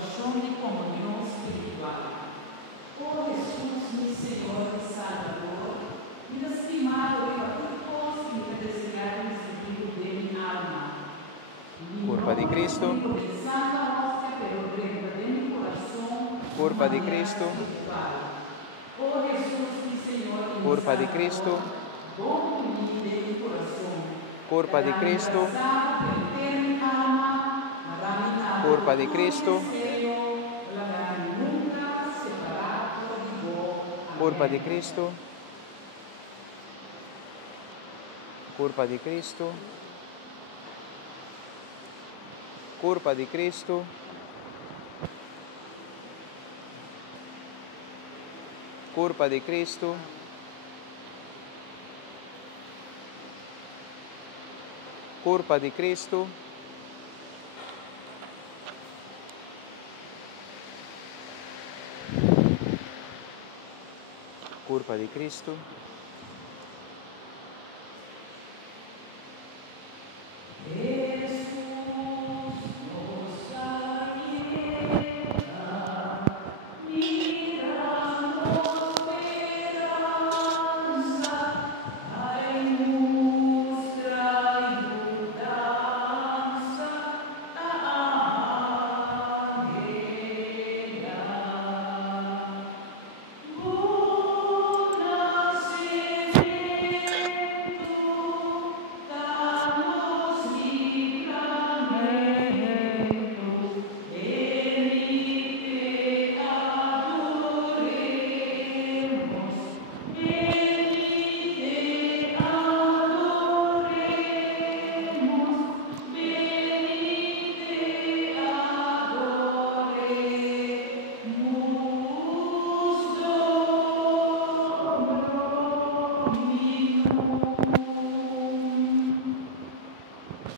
preocupación y comunión espiritual. Oh Jesús, mi Señor y Salvador, inestimado gratuitos y predestinados espíritu de mi alma. Curva di Cristo. Santa hostia, pero dentro de mi corazón. Curva di Cristo. Oh Jesús, mi Señor y Curva di Cristo. don de mi corazón. Curva di Cristo. Curva di Cristo. Curva di Cristo. Curva di Cristo. Curva di Cristo. Curva di Cristo. Curva di Cristo. Curva di Cristo.